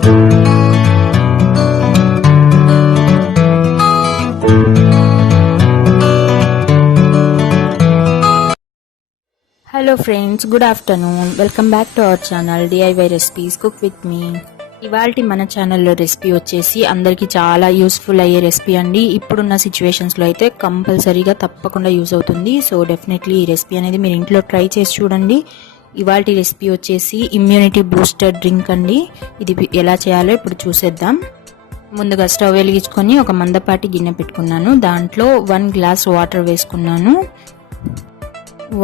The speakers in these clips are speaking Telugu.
Hello friends, good afternoon. Welcome back to our channel DIY recipes cook with me. ఇవాల్టి మన ఛానల్లో రెసిపీ వచ్చేసి అందరికీ చాలా యూస్ఫుల్ అయ్యే రెసిపీ అండి. ఇప్పుడున్న సిచ్యువేషన్స్లో అయితే కంపల్సరీగా తప్పకుండా యూజ్ అవుతుంది. సో డెఫినెట్లీ ఈ రెసిపీ అనేది మీరు ఇంట్లో ట్రై చేసి చూడండి. ఇవాల్టి రెసిపీ వచ్చేసి ఇమ్యూనిటీ బూస్టర్ డ్రింక్ అండి. ఇది ఎలా చేయాలో ఇప్పుడు చూసేద్దాం. ముందుగా స్టవ్ వెలిగించుకొని ఒక మందపాటి గిన్నె పెట్టుకున్నాను. దాంట్లో 1 గ్లాస్ వాటర్ వేసుకున్నాను.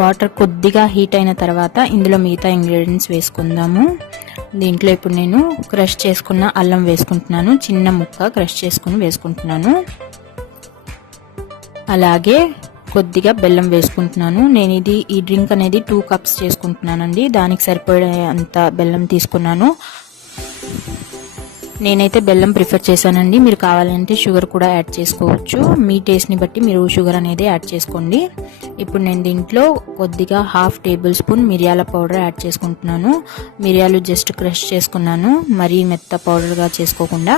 వాటర్ కొద్దిగా హీట్ అయిన తర్వాత ఇందులో మిగతా ఇంగ్రీడియంట్స్ వేసుకుందాము. దీంట్లో ఇప్పుడు నేను క్రష్ చేసుకున్న అల్లం వేసుకుంటున్నాను. చిన్న ముక్క క్రష్ చేసుకుని వేసుకుంటున్నాను. అలాగే కొద్దిగా బెల్లం వేసుకుంటున్నాను. నేను ఈ డ్రింక్ అనేది 2 కప్స్ చేసుకుంటున్నానండి. దానికి సరిపడేంత బెల్లం తీసుకున్నాను. నేనైతే బెల్లం ప్రిఫర్ చేశానండి. మీరు కావాలంటే షుగర్ కూడా యాడ్ చేసుకోవచ్చు. మీ టేస్ట్ని బట్టి మీరు షుగర్ అనేది యాడ్ చేసుకోండి. ఇప్పుడు నేను దీంట్లో కొద్దిగా 1/2 టేబుల్ స్పూన్ మిరియాల పౌడర్ యాడ్ చేసుకుంటున్నాను. మిరియాలు జస్ట్ క్రష్ చేసుకున్నాను, మరీ మెత్త పౌడర్గా చేసుకోకుండా.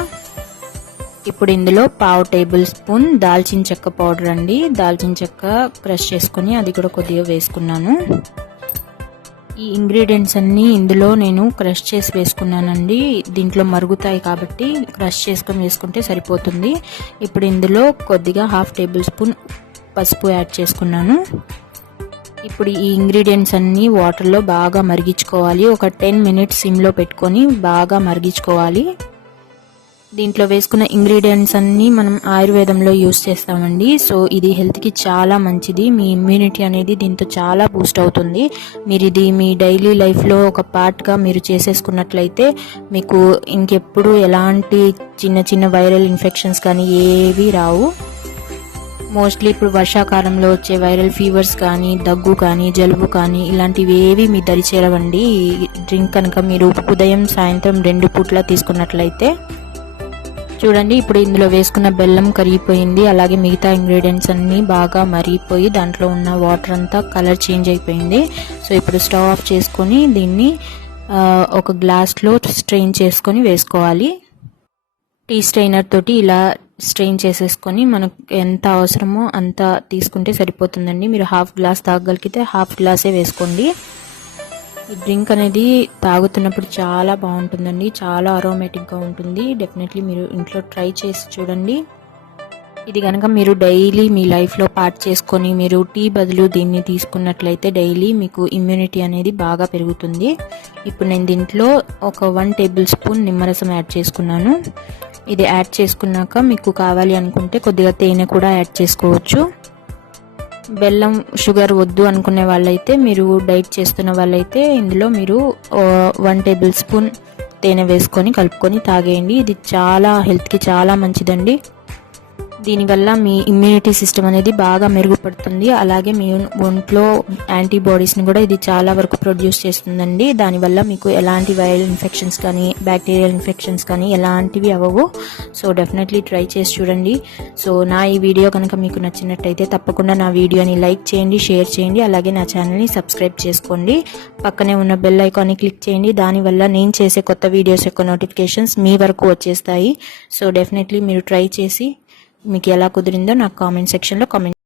ఇప్పుడు ఇందులో 1/2 టేబుల్ స్పూన్ దాల్చిన చెక్క పౌడర్ అండి. దాల్చిన చెక్క క్రష్ చేసుకుని అది కూడా కొద్దిగా వేసుకున్నాను. ఈ ఇంగ్రీడియంట్స్ అన్నీ ఇందులో నేను క్రష్ చేసి వేసుకున్నానండి. దీంట్లో మరుగుతాయి కాబట్టి క్రష్ చేసుకొని వేసుకుంటే సరిపోతుంది. ఇప్పుడు ఇందులో కొద్దిగా 1/2 టేబుల్ స్పూన్ పసుపు యాడ్ చేసుకున్నాను. ఇప్పుడు ఈ ఇంగ్రీడియంట్స్ అన్నీ వాటర్లో బాగా మరిగించుకోవాలి. ఒక 10 మినిట్స్ సిమ్లో పెట్టుకొని బాగా మరిగించుకోవాలి. దీంట్లో వేసుకున్న ఇంగ్రీడియంట్స్ అన్నీ మనం ఆయుర్వేదంలో యూస్ చేస్తామండి. సో ఇది హెల్త్కి చాలా మంచిది. మీ ఇమ్యూనిటీ అనేది దీంతో చాలా బూస్ట్ అవుతుంది. మీరు ఇది మీ డైలీ లైఫ్లో ఒక పార్ట్గా మీరు చేసేసుకున్నట్లయితే మీకు ఇంకెప్పుడు ఎలాంటి చిన్న చిన్న వైరల్ ఇన్ఫెక్షన్స్ కానీ ఏవి రావు. మోస్ట్లీ ఇప్పుడు వర్షాకాలంలో వచ్చే వైరల్ ఫీవర్స్ కానీ, దగ్గు కానీ, జలుబు కానీ ఇలాంటివి ఏవి మీ దరి చేరవండి. ఈ డ్రింక్ కనుక మీరు ఉదయం సాయంత్రం 2 పూట్ల తీసుకున్నట్లయితే. చూడండి, ఇప్పుడు ఇందులో వేసుకున్న బెల్లం కరిగిపోయింది. అలాగే మిగతా ఇంగ్రీడియంట్స్ అన్నీ బాగా మరిగిపోయి దాంట్లో ఉన్న వాటర్ అంతా కలర్ చేంజ్ అయిపోయింది. సో ఇప్పుడు స్టవ్ ఆఫ్ చేసుకొని దీన్ని ఒక గ్లాస్లో స్ట్రెయిన్ చేసుకొని వేసుకోవాలి. టీ స్ట్రెయినర్ తోటి ఇలా స్ట్రెయిన్ చేసేసుకొని మనకు ఎంత అవసరమో అంత తీసుకుంటే సరిపోతుందండి. మీరు 1/2 గ్లాస్ తాగగలిగితే 1/2 గ్లాసే వేసుకోండి. ఈ డ్రింక్ అనేది తాగుతున్నప్పుడు చాలా బాగుంటుందండి. చాలా అరోమేటిక్గా ఉంటుంది. డెఫినెట్లీ మీరు ఇంట్లో ట్రై చేసి చూడండి. ఇది కనుక మీరు డైలీ మీ లైఫ్లో పార్ట్ చేసుకొని మీరు టీ బదులు దీన్ని తీసుకున్నట్లయితే డైలీ మీకు ఇమ్యూనిటీ అనేది బాగా పెరుగుతుంది. ఇప్పుడు నేను దీంట్లో ఒక 1 టేబుల్ స్పూన్ నిమ్మరసం యాడ్ చేసుకున్నాను. ఇది యాడ్ చేసుకున్నాక మీకు కావాలి అనుకుంటే కొద్దిగా తేనె కూడా యాడ్ చేసుకోవచ్చు. బెల్లం షుగర్ వద్దు అనుకునే వాళ్ళైతే, మీరు డైట్ చేస్తున్న వాళ్ళైతే ఇందులో మీరు 1 టేబుల్ స్పూన్ తేనె వేసుకొని కలుపుకొని తాగేయండి. ఇది చాలా హెల్త్కి చాలా మంచిదండి. దీనివల్ల మీ ఇమ్యూనిటీ సిస్టమ్ అనేది బాగా మెరుగుపడుతుంది. అలాగే మీ ఒంట్లో యాంటీబాడీస్ని కూడా ఇది చాలా వరకు ప్రొడ్యూస్ చేస్తుందండి. దానివల్ల మీకు ఎలాంటి వైరల్ ఇన్ఫెక్షన్స్ కానీ, బ్యాక్టీరియల్ ఇన్ఫెక్షన్స్ కానీ ఎలాంటివి అవ్వవు. సో డెఫినెట్లీ ట్రై చేసి చూడండి. సో నా ఈ వీడియో కనుక మీకు నచ్చినట్టయితే తప్పకుండా నా వీడియోని లైక్ చేయండి, షేర్ చేయండి. అలాగే నా ఛానల్ని సబ్స్క్రైబ్ చేసుకోండి. పక్కనే ఉన్న బెల్ ఐకాన్ని క్లిక్ చేయండి. దానివల్ల నేను చేసే కొత్త వీడియోస్ యొక్క నోటిఫికేషన్స్ మీ వరకు వచ్చేస్తాయి. సో డెఫినెట్లీ మీరు ట్రై చేసి మీకు ఎలా కుదిరిందో నాకు కామెంట్ సెక్షన్లో కామెంట్